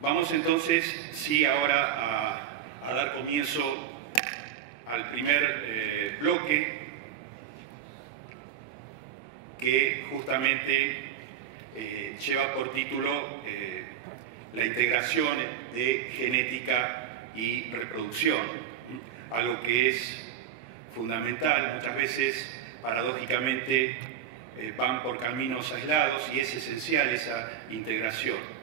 Vamos entonces, sí, ahora a dar comienzo al primer bloque, que justamente lleva por título la integración de genética y reproducción, algo que es fundamental. Muchas veces, paradójicamente, van por caminos aislados y es esencial esa integración.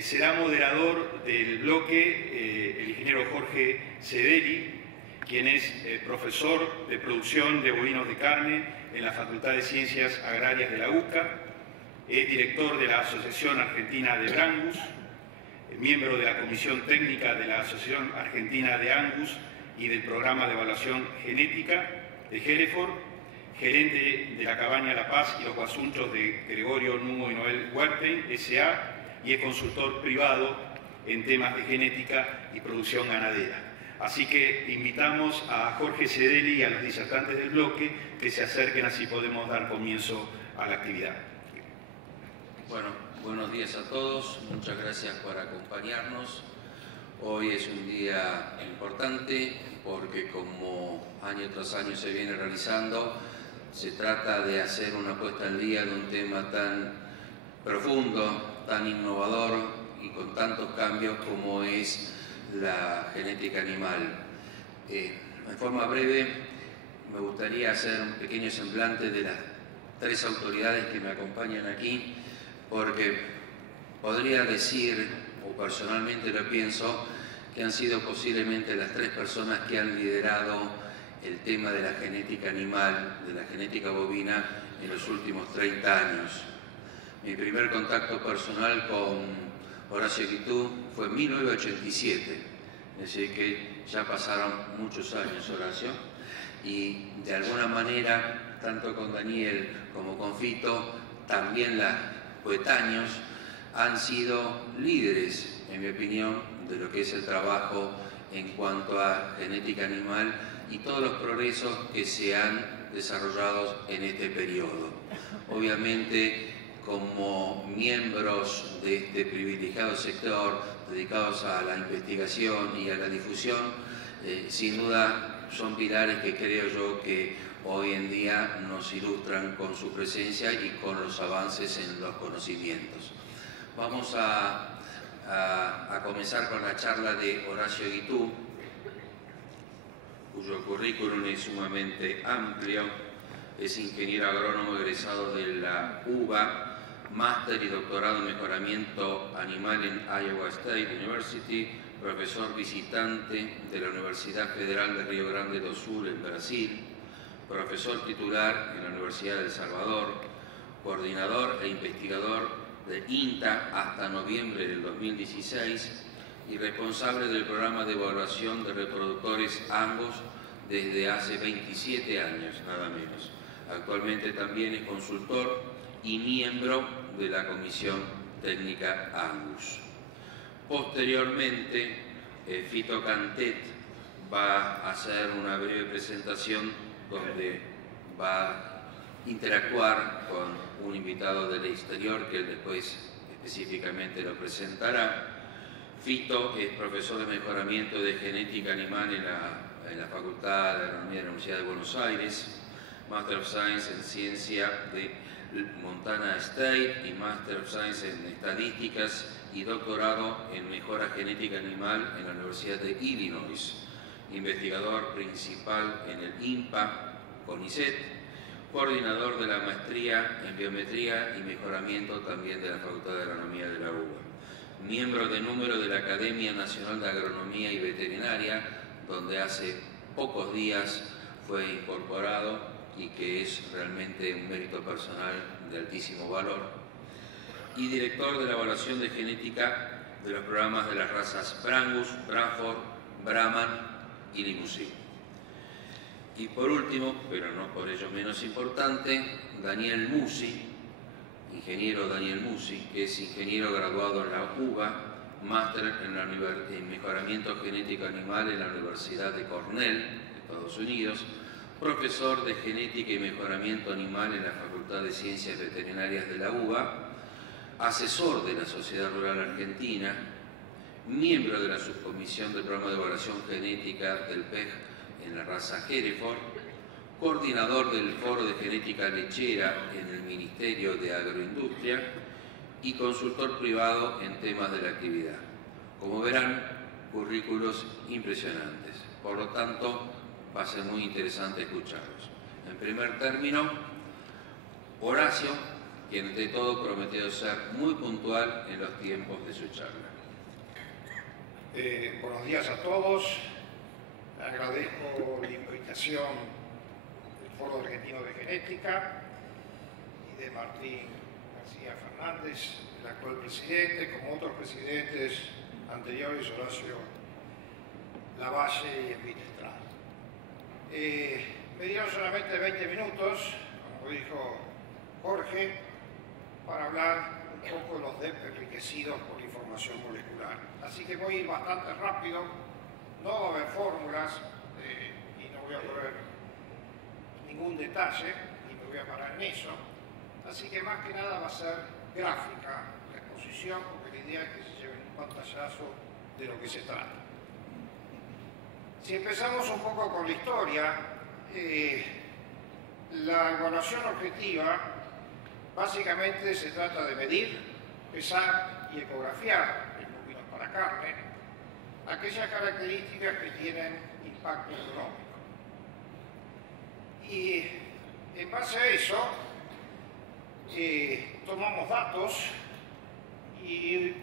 Será moderador del bloque el ingeniero Jorge Cedeli, quien es profesor de producción de bovinos de carne en la Facultad de Ciencias Agrarias de la UCA, es director de la Asociación Argentina de Brangus, miembro de la Comisión Técnica de la Asociación Argentina de Angus y del Programa de Evaluación Genética de Hereford, gerente de la Cabaña La Paz y los Guasunchos de Gregorio Numo y Noel Huerten, S.A., y es consultor privado en temas de genética y producción ganadera. Así que invitamos a Jorge Cedeli y a los disertantes del bloque que se acerquen, así podemos dar comienzo a la actividad. Bueno, buenos días a todos, muchas gracias por acompañarnos. Hoy es un día importante porque, como año tras año se viene realizando, se trata de hacer una puesta al día de un tema tan profundo, tan innovador y con tantos cambios como es la genética animal. En forma breve, me gustaría hacer un pequeño semblante de las tres autoridades que me acompañan aquí, porque podría decir, o personalmente lo pienso, que han sido posiblemente las tres personas que han liderado el tema de la genética animal, de la genética bovina, en los últimos 30 años. Mi primer contacto personal con Horacio Guitú fue en 1987, es decir que ya pasaron muchos años, Horacio, y de alguna manera, tanto con Daniel como con Fito, también los coetáneos han sido líderes, en mi opinión, de lo que es el trabajo en cuanto a genética animal y todos los progresos que se han desarrollado en este periodo. Obviamente, como miembros de este privilegiado sector dedicados a la investigación y a la difusión, sin duda son pilares que creo yo que hoy en día nos ilustran con su presencia y con los avances en los conocimientos. Vamos a comenzar con la charla de Horacio Guitú, cuyo currículum es sumamente amplio. Es ingeniero agrónomo egresado de la UBA, máster y doctorado en mejoramiento animal en Iowa State University, profesor visitante de la Universidad Federal de Río Grande do Sul en Brasil, profesor titular en la Universidad de El Salvador, coordinador e investigador de INTA hasta noviembre del 2016 y responsable del programa de evaluación de reproductores Angus desde hace 27 años, nada menos. Actualmente también es consultor y miembro de la Comisión Técnica Angus. Posteriormente, Fito Cantet va a hacer una breve presentación donde va a interactuar con un invitado del exterior que él después específicamente lo presentará. Fito es profesor de mejoramiento de genética animal en la Facultad de Agronomía de la Universidad de Buenos Aires, Master of Science en Ciencia de Montana State y Master of Science en Estadísticas y doctorado en Mejora Genética Animal en la Universidad de Illinois, investigador principal en el INPA, CONICET, coordinador de la maestría en Biometría y Mejoramiento también de la Facultad de Agronomía de la UBA, miembro de número de la Academia Nacional de Agronomía y Veterinaria, donde hace pocos días fue incorporado y que es realmente un mérito personal de altísimo valor, y director de la evaluación de genética de los programas de las razas Brangus, Branford, Brahman y Limousin. Y por último, pero no por ello menos importante, Daniel Musi, ingeniero Daniel Musi, que es ingeniero graduado en la UBA, máster en mejoramiento genético animal en la Universidad de Cornell, Estados Unidos, profesor de genética y mejoramiento animal en la Facultad de Ciencias Veterinarias de la UBA, asesor de la Sociedad Rural Argentina, miembro de la subcomisión del programa de evaluación genética del PEG en la raza Hereford, coordinador del Foro de Genética Lechera en el Ministerio de Agroindustria y consultor privado en temas de la actividad. Como verán, currículos impresionantes. Por lo tanto, va a ser muy interesante escucharlos. En primer término, Horacio, quien ante todo prometió ser muy puntual en los tiempos de su charla. Buenos días a todos. Agradezco la invitación del Foro Argentino de Genética y de Martín García Fernández, el actual presidente, como otros presidentes anteriores, Horacio Lavalle y Enrique Estrada. Me dieron solamente 20 minutos, como dijo Jorge, para hablar un poco de los DEP enriquecidos por información molecular. Así que voy a ir bastante rápido, no va a haber fórmulas y no voy a poner ningún detalle y me voy a parar en eso. Así que más que nada va a ser gráfica la exposición, porque la idea es que se lleven un pantallazo de lo que se trata. Si empezamos un poco con la historia, la evaluación objetiva básicamente se trata de medir, pesar y ecografiar en bovinos para carne aquellas características que tienen impacto económico. Y en base a eso, tomamos datos y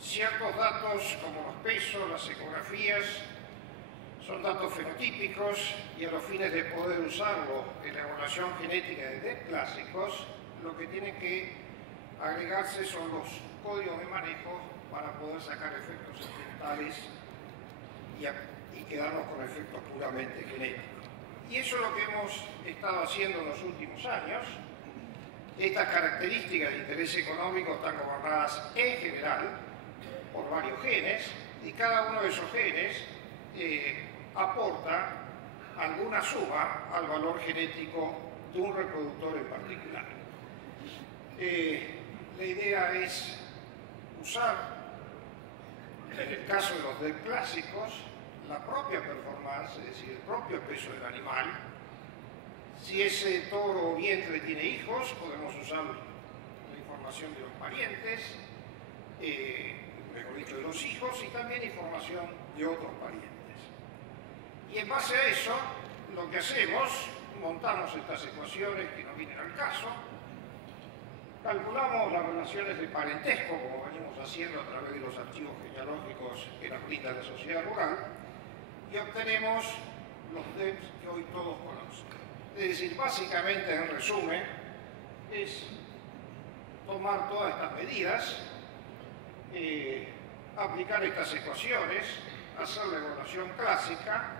ciertos datos como los pesos, las ecografías, son datos fenotípicos y a los fines de poder usarlo en la evaluación genética de DEP clásicos, lo que tiene que agregarse son los códigos de manejo para poder sacar efectos ambientales y quedarnos con efectos puramente genéticos. Y eso es lo que hemos estado haciendo en los últimos años. Estas características de interés económico están gobernadas en general por varios genes y cada uno de esos genes aporta alguna suma al valor genético de un reproductor en particular. La idea es usar, en el caso de los DEP clásicos, la propia performance, es decir, el propio peso del animal. Si ese toro o vientre tiene hijos, podemos usar la información de los parientes, mejor dicho, de los hijos, y también información de otros parientes. Y en base a eso, lo que hacemos, montamos estas ecuaciones que no vienen al caso, calculamos las relaciones de parentesco, como venimos haciendo a través de los archivos genealógicos que nos brinda la sociedad rural, y obtenemos los DEPs que hoy todos conocen. Es decir, básicamente, en resumen, es tomar todas estas medidas, aplicar estas ecuaciones, hacer la evaluación clásica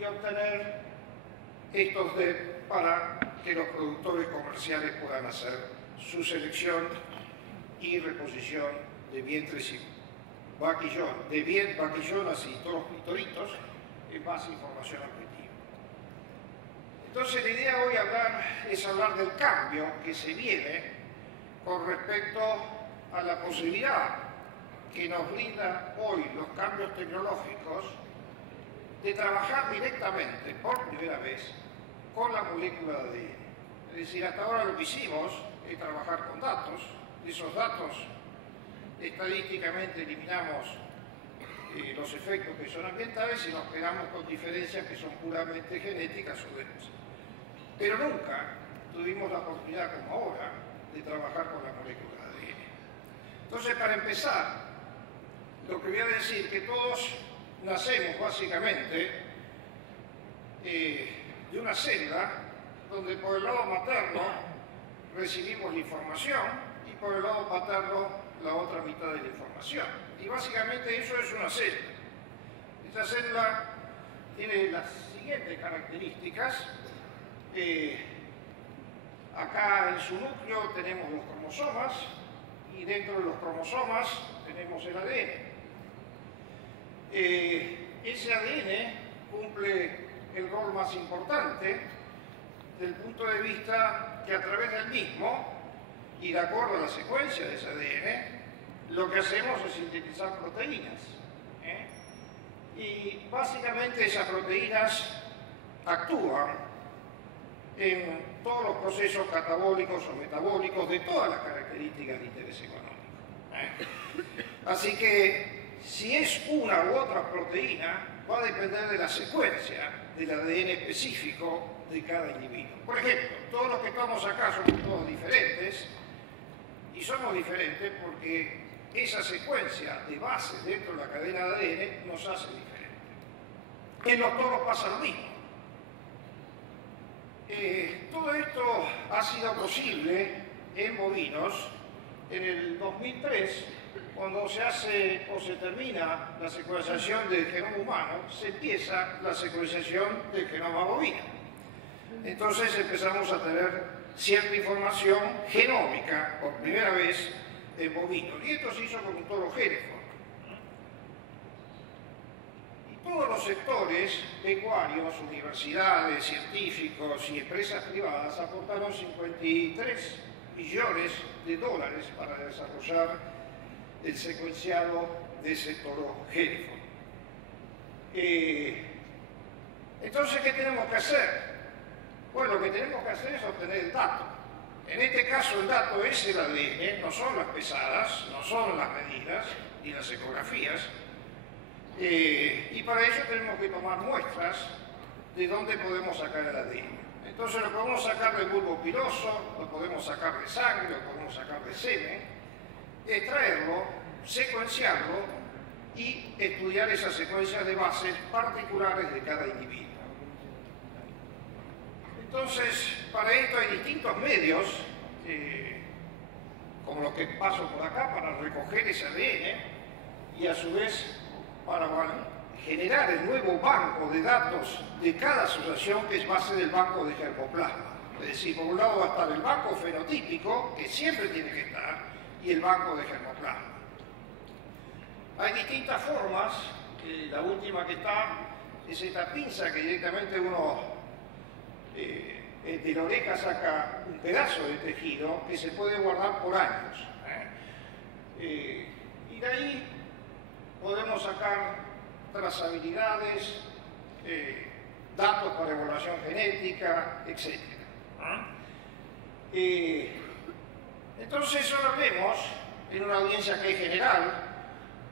y obtener estos DEP para que los productores comerciales puedan hacer su selección y reposición de vientres y vaquillonas y toros pitoritos en base a información objetiva. Entonces la idea hoy es hablar del cambio que se viene con respecto a la posibilidad que nos brindan hoy los cambios tecnológicos de trabajar directamente, por primera vez, con la molécula de ADN. Es decir, hasta ahora lo que hicimos es trabajar con datos. De esos datos, estadísticamente eliminamos los efectos que son ambientales y nos quedamos con diferencias que son puramente genéticas o densas. Pero nunca tuvimos la oportunidad, como ahora, de trabajar con la molécula de ADN. Entonces, para empezar, lo que voy a decir que todos nacemos básicamente de una célula donde por el lado materno recibimos la información y por el lado paterno la otra mitad de la información. Y básicamente eso es una célula. Esta célula tiene las siguientes características. Acá en su núcleo tenemos los cromosomas y dentro de los cromosomas tenemos el ADN. Ese ADN cumple el rol más importante desde el punto de vista que a través del mismo y de acuerdo a la secuencia de ese ADN lo que hacemos es sintetizar proteínas. Y básicamente esas proteínas actúan en todos los procesos catabólicos o metabólicos de todas las características de interés económico. Así que si es una u otra proteína, va a depender de la secuencia del ADN específico de cada individuo. Por ejemplo, todos los que estamos acá somos todos diferentes, y somos diferentes porque esa secuencia de bases dentro de la cadena de ADN nos hace diferentes. En los toros pasa lo mismo. Todo esto ha sido posible en bovinos en el 2003, cuando se hace o se termina la secuenciación del genoma humano, se empieza la secuenciación del genoma bovino. Entonces empezamos a tener cierta información genómica por primera vez en bovinos. Y esto se hizo con un toro Hereford. Y todos los sectores pecuarios, universidades, científicos y empresas privadas aportaron 53 millones de dólares para desarrollar el secuenciado de ese toro Hereford. Entonces, ¿qué tenemos que hacer? Bueno, lo que tenemos que hacer es obtener el dato. En este caso el dato es el ADN, no son las pesadas, no son las medidas ni las ecografías. Y para ello tenemos que tomar muestras de dónde podemos sacar el ADN. Entonces lo podemos sacar del bulbo piloso, lo podemos sacar de sangre, lo podemos sacar de semen, extraerlo, secuenciarlo y estudiar esas secuencias de bases particulares de cada individuo. Entonces, para esto hay distintos medios, como los que paso por acá, para recoger ese ADN y a su vez para generar el nuevo banco de datos de cada asociación, que es base del banco de germoplasma. Es decir, por un lado va a estar el banco fenotípico, que siempre tiene que estar, y el banco de germoplasma. Hay distintas formas, la última que está es esta pinza que directamente uno de la oreja saca un pedazo de tejido que se puede guardar por años. Y de ahí podemos sacar trazabilidades, datos para evaluación genética, etc. Entonces ahora vemos, en una audiencia que es general,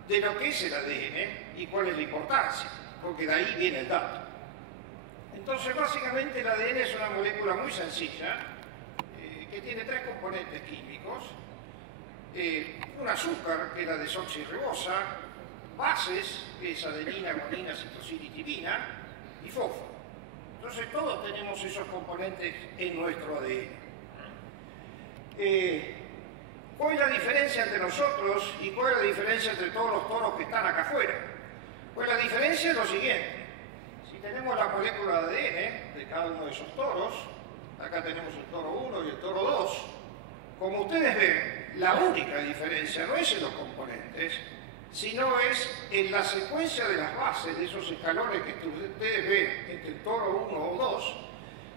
de lo que es el ADN y cuál es la importancia, porque de ahí viene el dato. Entonces, básicamente el ADN es una molécula muy sencilla, que tiene tres componentes químicos, un azúcar, que es la desoxirribosa, bases, que es adenina, guanina, citosina y timina, y fósforo. Entonces, todos tenemos esos componentes en nuestro ADN. ¿Cuál es la diferencia entre nosotros y cuál es la diferencia entre todos los toros que están acá afuera? Pues la diferencia es lo siguiente. Si tenemos la molécula de ADN de cada uno de esos toros, acá tenemos el toro 1 y el toro 2, como ustedes ven, la única diferencia no es en los componentes, sino es en la secuencia de las bases de esos escalones que ustedes ven entre el toro 1 o 2,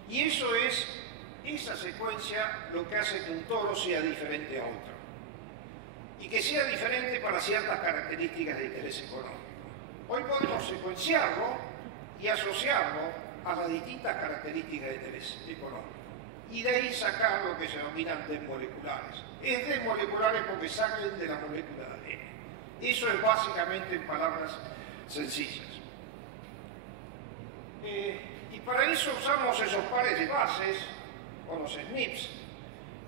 y eso es esa secuencia lo que hace que un toro sea diferente a otro, y que sea diferente para ciertas características de interés económico. Hoy podemos secuenciarlo y asociarlo a las distintas características de interés económico, y de ahí sacar lo que se denominan desmoleculares. Es desmoleculares porque salen de la molécula de ADN. Eso es básicamente en palabras sencillas. Y para eso usamos esos pares de bases, o los SNPs,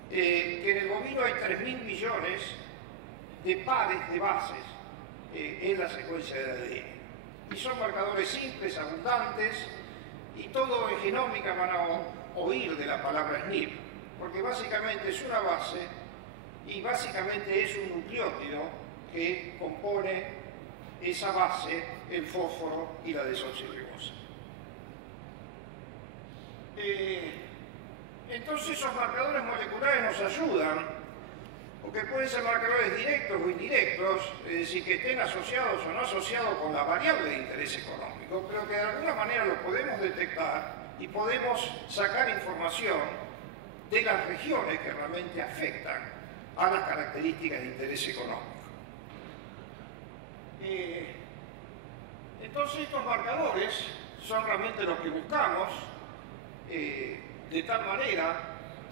que en el bovino hay 3.000 millones de pares de bases en la secuencia de ADN. Y son marcadores simples, abundantes, y todo en genómica van a oír de la palabra SNP, porque básicamente es una base y básicamente es un nucleótido que compone esa base, el fósforo y la desoxirribosa. Entonces esos marcadores moleculares nos ayudan, porque pueden ser marcadores directos o indirectos, es decir, que estén asociados o no asociados con la variable de interés económico, pero que de alguna manera lo podemos detectar y podemos sacar información de las regiones que realmente afectan a las características de interés económico. Entonces estos marcadores son realmente lo que buscamos, de tal manera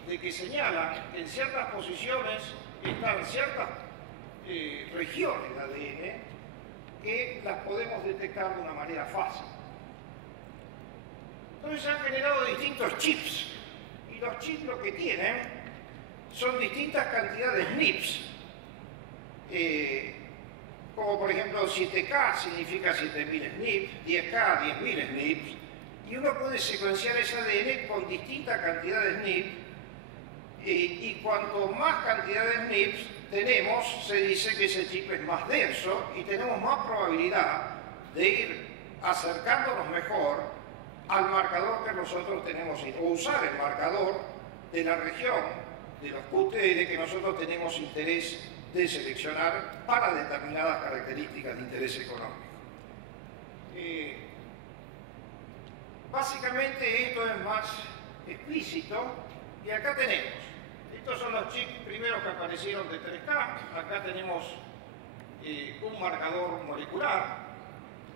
de que señalan que en ciertas posiciones están ciertas regiones del ADN que las podemos detectar de una manera fácil. Entonces se han generado distintos chips, y los chips lo que tienen son distintas cantidades de NIPS, como por ejemplo 7K significa 7000 SNPs, 10K 10.000 SNPs, y uno puede secuenciar ese ADN con distinta cantidad de SNPs, y cuanto más cantidad de SNPs tenemos, se dice que ese chip es más denso y tenemos más probabilidad de ir acercándonos mejor al marcador que nosotros tenemos, o usar el marcador de la región de los QTL que nosotros tenemos interés de seleccionar para determinadas características de interés económico. Básicamente esto es más explícito, y acá tenemos, estos son los chips primeros que aparecieron de 3K, acá tenemos un marcador molecular,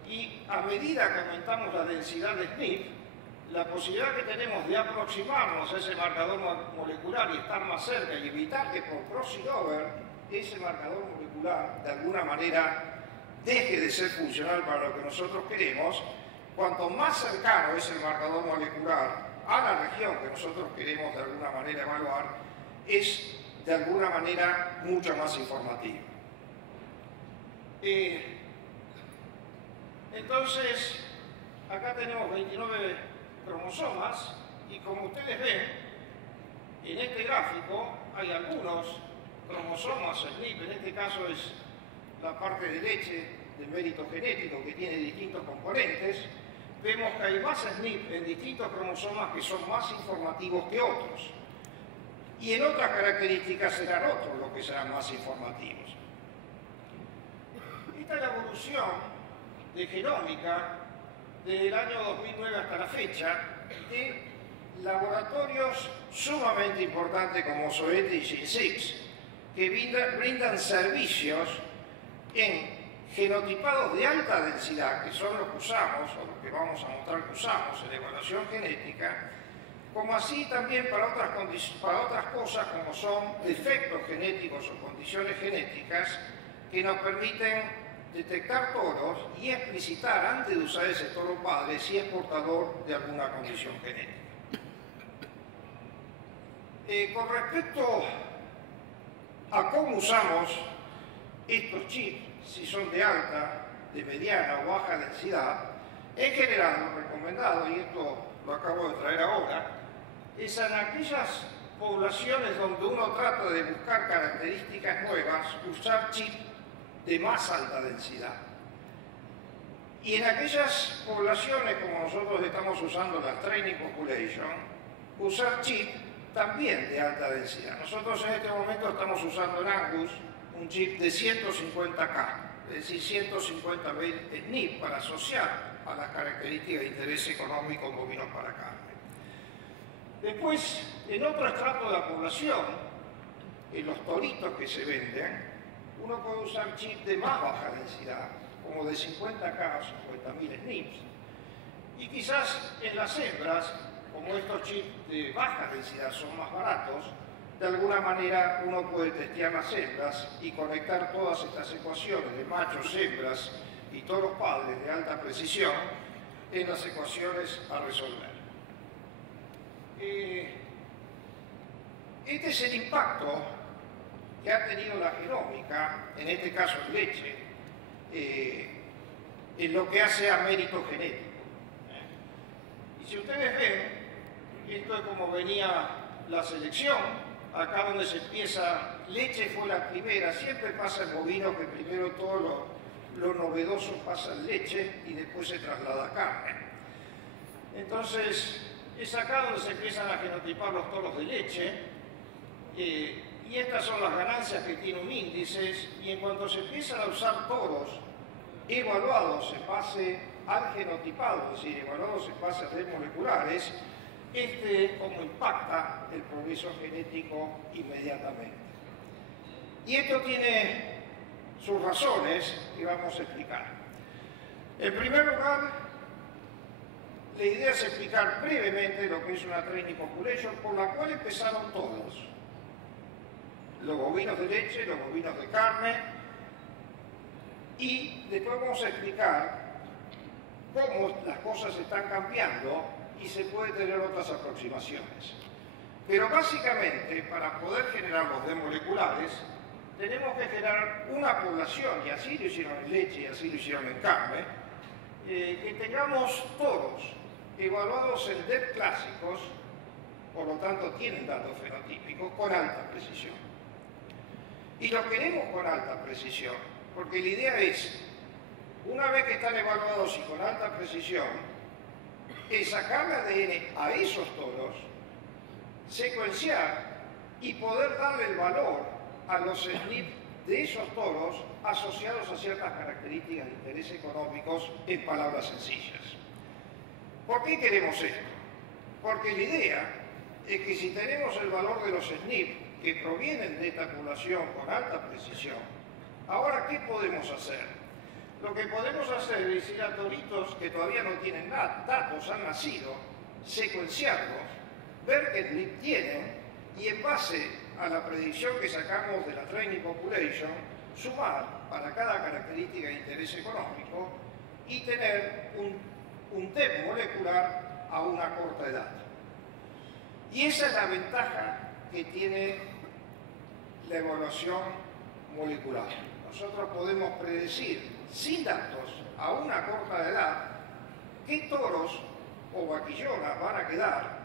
y a medida que aumentamos la densidad de SNP, la posibilidad que tenemos de aproximarnos a ese marcador molecular y estar más cerca y evitar que por crossing over ese marcador molecular de alguna manera deje de ser funcional para lo que nosotros queremos, cuanto más cercano es el marcador molecular a la región que nosotros queremos de alguna manera evaluar, es de alguna manera mucho más informativo. Entonces, acá tenemos 29 cromosomas, y como ustedes ven, en este gráfico hay algunos cromosomas SNP, en este caso es la parte de leche del mérito genético que tiene distintos componentes. Vemos que hay más SNP en distintos cromosomas que son más informativos que otros, y en otras características serán otros los que serán más informativos. Esta es la evolución de genómica desde el año 2009 hasta la fecha de laboratorios sumamente importantes como Soete y Gen6, que brindan servicios en genotipados de alta densidad, que son los que usamos, o los que vamos a mostrar que usamos en la evaluación genética, como así también para otras cosas como son defectos genéticos o condiciones genéticas que nos permiten detectar toros y explicitar antes de usar ese toro padre si es portador de alguna condición genética. Con respecto a cómo usamos estos chips, si son de alta, de mediana o baja densidad, en general lo recomendado, y esto lo acabo de traer ahora, es en aquellas poblaciones donde uno trata de buscar características nuevas, usar chips de más alta densidad. Y en aquellas poblaciones como nosotros estamos usando las Training Population, usar chip también de alta densidad. Nosotros en este momento estamos usando en Angus un chip de 150K, es decir, 150.000 SNP para asociar a las características de interés económico en bovinos para carne. Después, en otro estrato de la población, en los toritos que se venden, uno puede usar chips de más baja densidad, como de 50K o 50.000 SNPs. Y quizás en las hembras, como estos chips de baja densidad son más baratos, de alguna manera uno puede testear las hembras y conectar todas estas ecuaciones de machos, hembras y toros padres de alta precisión en las ecuaciones a resolver. Este es el impacto que ha tenido la genómica, en este caso en leche, en lo que hace a mérito genético. Y si ustedes ven, esto es como venía la selección, acá donde se empieza, leche fue la primera, siempre pasa el bovino que primero todo lo novedoso pasa en leche y después se traslada a carne. Entonces, es acá donde se empiezan a genotipar los toros de leche, y estas son las ganancias que tiene un índice, y en cuanto se empiezan a usar toros evaluados en base al genotipado, es decir, evaluados en base a redes moleculares, como impacta el progreso genético inmediatamente. Y esto tiene sus razones que vamos a explicar. En primer lugar, la idea es explicar brevemente lo que es una training population, por la cual empezaron todos. Los bovinos de leche, los bovinos de carne, y después vamos a explicar cómo las cosas están cambiando y se puede tener otras aproximaciones. Pero básicamente, para poder generar los D moleculares, tenemos que generar una población, y así lo hicieron en leche y así lo hicieron en carne, que tengamos toros evaluados en D clásicos, por lo tanto tienen datos fenotípicos, con alta precisión. Y lo queremos con alta precisión, porque la idea es, una vez que están evaluados y con alta precisión, es sacarle ADN a esos toros, secuenciar y poder darle el valor a los SNP de esos toros asociados a ciertas características de interés económicos, en palabras sencillas. ¿Por qué queremos esto? Porque la idea es que si tenemos el valor de los SNP que provienen de esta población con alta precisión, ahora ¿qué podemos hacer? Lo que podemos hacer es ir a toritos que todavía no tienen datos, han nacido, secuenciarlos, ver qué SNP tienen y en base a la predicción que sacamos de la training population, sumar para cada característica de interés económico y tener un TEP molecular a una corta edad. Y esa es la ventaja que tiene la evaluación molecular. Nosotros podemos predecir, sin datos, a una corta edad, qué toros o vaquillonas van a quedar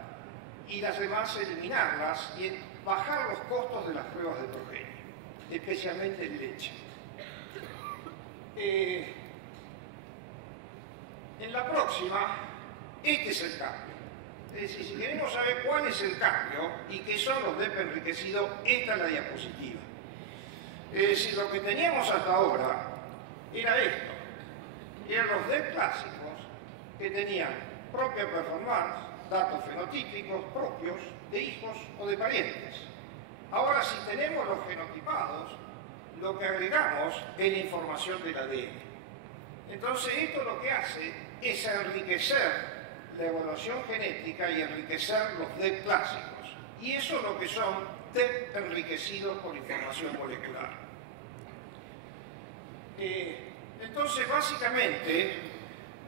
y las demás eliminarlas y bajar los costos de las pruebas de progenie, especialmente en leche. En la próxima, este es el cambio. Es decir, si queremos saber cuál es el cambio y qué son los DEP enriquecidos, esta es la diapositiva. Es decir, lo que teníamos hasta ahora era esto. Eran los DEP clásicos que tenían propia performance, datos fenotípicos propios de hijos o de parientes. Ahora, si tenemos los genotipados, lo que agregamos es la información del ADN. Entonces, esto lo que hace es enriquecer la evaluación genética y enriquecer los DEP clásicos. Y eso es lo que son DEP enriquecidos por información molecular. Entonces, básicamente,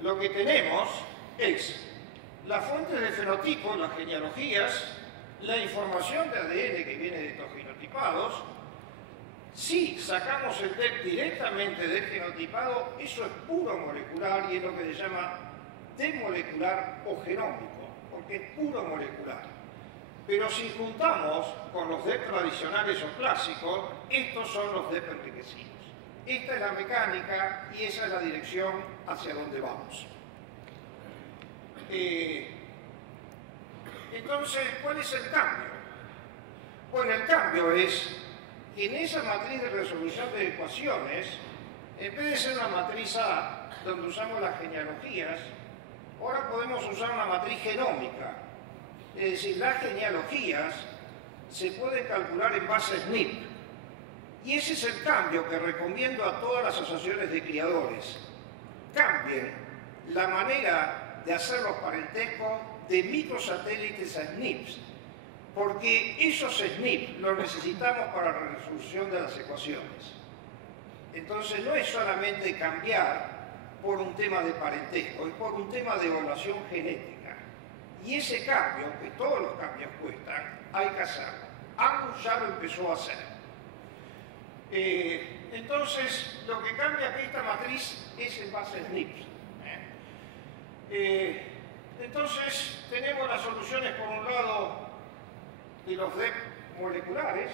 lo que tenemos es las fuentes de fenotipo, las genealogías, la información de ADN que viene de estos genotipados. Si sacamos el DEP directamente del genotipado, eso es puro molecular y es lo que se llama DEP molecular o genómico, porque es puro molecular. Pero si juntamos con los DEP tradicionales o clásicos, estos son los DEP enriquecidos. Esta es la mecánica y esa es la dirección hacia donde vamos. Entonces, ¿cuál es el cambio? Bueno, el cambio es que en esa matriz de resolución de ecuaciones, en vez de ser una matriz A, donde usamos las genealogías, ahora podemos usar una matriz genómica. Es decir, las genealogías se pueden calcular en base SNP. Y ese es el cambio que recomiendo a todas las asociaciones de criadores. Cambien la manera de hacer los parentescos de microsatélites a SNPs, porque esos SNP los necesitamos para la resolución de las ecuaciones. Entonces no es solamente cambiar por un tema de parentesco, es por un tema de evaluación genética. Y ese cambio, que todos los cambios cuestan, hay que hacerlo. Angus ya lo empezó a hacer. Entonces, lo que cambia aquí esta matriz es en base a SNPs. Entonces, tenemos las soluciones por un lado de los DEP moleculares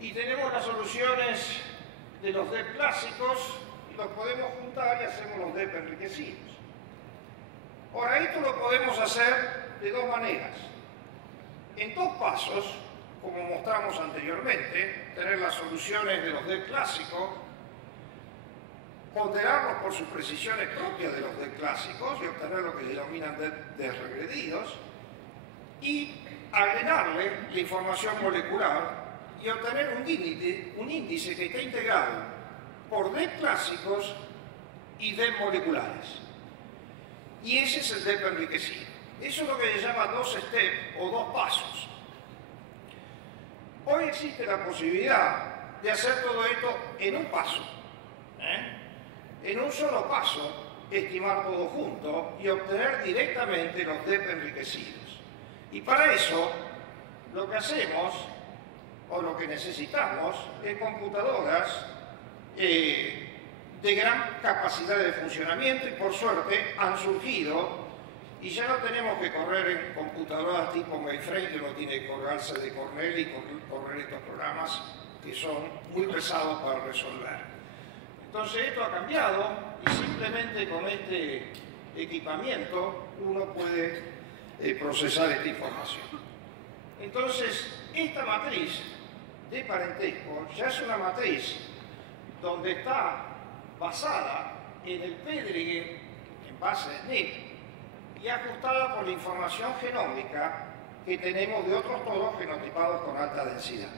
y tenemos las soluciones de los DEP clásicos, los podemos juntar y hacemos los DEP enriquecidos. Ahora, esto lo podemos hacer de dos maneras. En dos pasos, como mostramos anteriormente, tener las soluciones de los DEP clásicos, ponderarlos por sus precisiones propias de los DEP clásicos y obtener lo que se denominan DEP desregredidos, y agregarle la información molecular y obtener un índice que esté integrado por DEP clásicos y DEP moleculares. Y ese es el DEP enriquecido. Eso es lo que se llama 2 steps o 2 pasos. Hoy existe la posibilidad de hacer todo esto en un paso. En un solo paso, estimar todo junto y obtener directamente los DEP enriquecidos. Y para eso, lo que hacemos, o lo que necesitamos, es computadoras de gran capacidad de funcionamiento, y por suerte han surgido, y ya no tenemos que correr en computadoras tipo mainframe, que no tiene que colgarse de Cornell y correr estos programas que son muy pesados para resolver. Entonces esto ha cambiado, y simplemente con este equipamiento uno puede procesar esta información. Entonces, esta matriz de parentesco ya es una matriz donde está basada en el PDG en base de SNP y ajustada por la información genómica que tenemos de otros todos genotipados con alta densidad.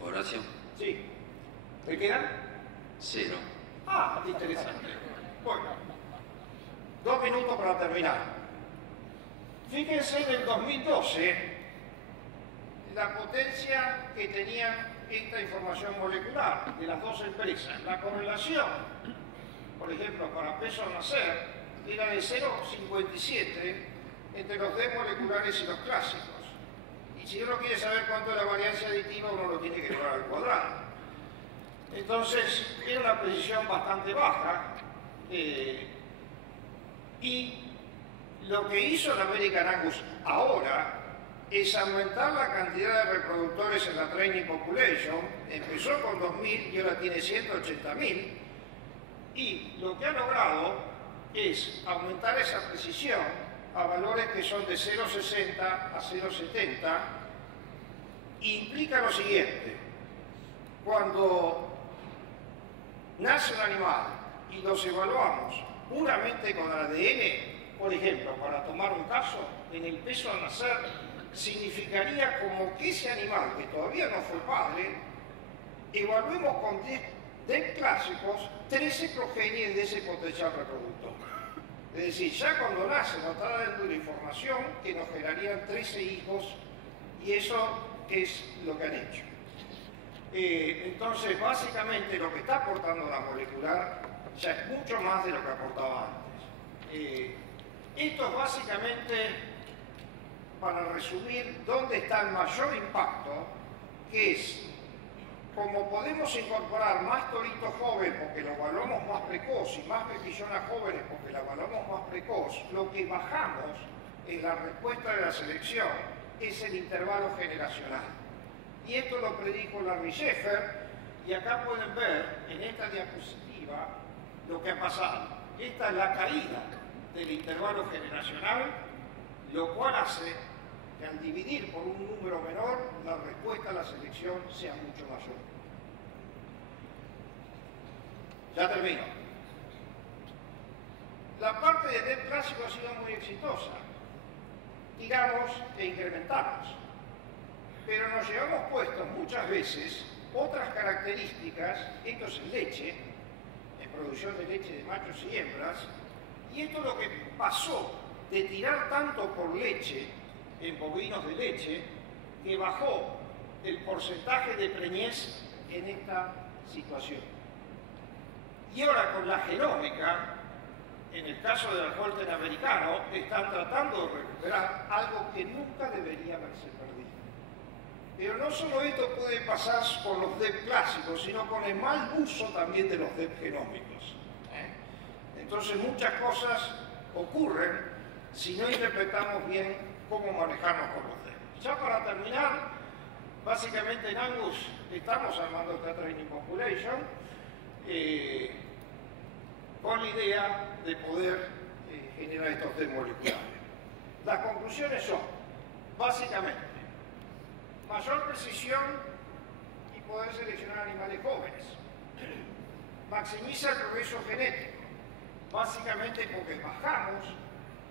Horacio. Sí. ¿Me quedan? 0. Ah, interesante. Bueno, 2 minutos para terminar. Fíjense en el 2012 la potencia que tenía esta información molecular de las dos empresas. La correlación, por ejemplo, para peso al nacer, era de 0,57 entre los DEP moleculares y los clásicos. Y si uno quiere saber cuánto es la variancia aditiva, uno lo tiene que llevar al cuadrado. Entonces, era una precisión bastante baja. Y lo que hizo la American Angus ahora es aumentar la cantidad de reproductores en la training population. Empezó con 2.000 y ahora tiene 180.000. Y lo que ha logrado es aumentar esa precisión a valores que son de 0,60 a 0,70. Implica lo siguiente: cuando nace un animal y los evaluamos puramente con el ADN, por ejemplo, para tomar un caso, en el peso al nacer, significaría como que ese animal, que todavía no fue padre, evaluemos con DEP clásicos 13 progenies de ese potencial reproductor. Es decir, ya cuando nace nos está dando una información que nos generarían 13 hijos, y eso es lo que han hecho. Entonces, básicamente lo que está aportando la molecular ya es mucho más de lo que aportaba antes. Esto es básicamente, para resumir, dónde está el mayor impacto, que es, como podemos incorporar más toritos jóvenes porque lo evaluamos más precoz, y más pepillonas jóvenes porque la evaluamos más precoz, lo que bajamos en la respuesta de la selección es el intervalo generacional. Y esto lo predijo Larry Sheffer, y acá pueden ver en esta diapositiva lo que ha pasado. Esta es la caída del intervalo generacional, lo cual hace que al dividir por un número menor, la respuesta a la selección sea mucho mayor. Ya termino. La parte de DEP clásico ha sido muy exitosa. Tiramos e incrementamos. Pero nos llevamos puestos muchas veces otras características, esto es en leche, en producción de leche de machos y hembras, y esto es lo que pasó de tirar tanto por leche en bovinos de leche, que bajó el porcentaje de preñez en esta situación. Y ahora con la genómica, en el caso del Holstein americano, están tratando de recuperar algo que nunca debería haberse perdido. Pero no solo esto puede pasar con los DEP clásicos, sino con el mal uso también de los DEP genómicos. Entonces muchas cosas ocurren si no interpretamos bien cómo manejarnos con los DEP. Ya para terminar, básicamente en Angus estamos armando esta training population con la idea de poder generar estos DEP moleculares. Las conclusiones son, básicamente, mayor precisión y poder seleccionar animales jóvenes. Maximiza el progreso genético, básicamente porque bajamos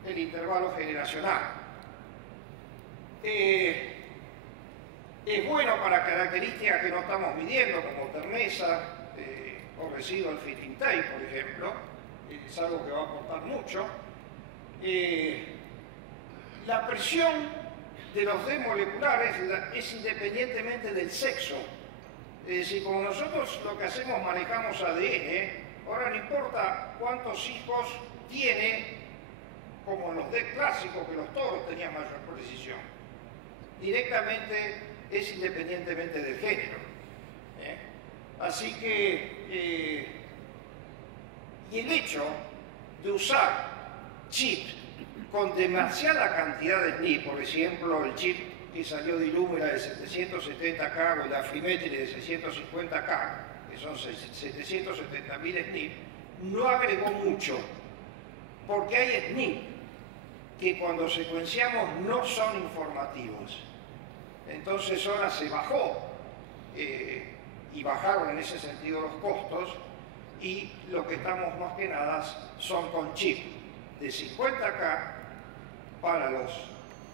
el intervalo generacional. Es bueno para características que no estamos midiendo, como terneza o residual fitting time, por ejemplo. Es algo que va a aportar mucho. La presión de los D moleculares es independientemente del sexo. Es decir, como nosotros lo que hacemos, manejamos ADN, ahora no importa cuántos hijos tiene, como en los D clásicos, que los toros tenían mayor precisión. Directamente es independientemente del género. Así que, y el hecho de usar chips con demasiada cantidad de SNP, por ejemplo, el chip que salió de Illumina de 770K o el Afrimetry de 650K, que son 770.000 SNP, no agregó mucho, porque hay SNP que cuando secuenciamos no son informativos. Entonces ahora se bajó y bajaron en ese sentido los costos, y lo que estamos más que nada son con chip de 50K para los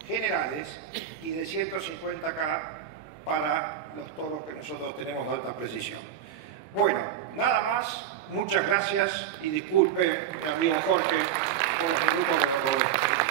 generales y de 150K para los toros que nosotros tenemos de alta precisión. Bueno, nada más, muchas gracias y disculpe mi amigo Jorge por los minutos que me robé.